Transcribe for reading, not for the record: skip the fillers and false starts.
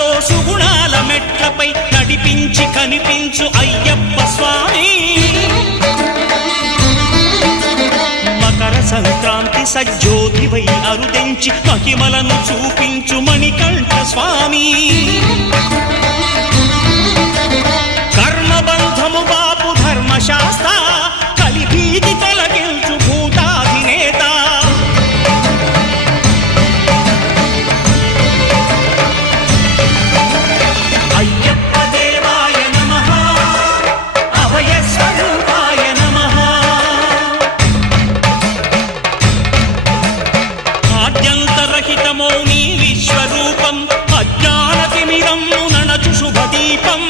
సుఖాలతో సుగుణాల మెట్లపై నడిపించి కనిపించు అయ్యప్ప స్వామి. మకర సంక్రాంతి సజ్జోతివై అరుదెంచి మహిమలను చూపించు మణికంఠ స్వామి. కర్మబంధము బాపు ధర్మశాస్త్ర కలిభీతి తొలగించు భూతాధినేత. అయ్యప్ప దేవాయ నమః, అభయ స్వరూపాయ నమః. ఆద్యంతరహితమో నీ విశ్వరూపం, అజ్ఞానతిమిరం నణచు శుభదీపం.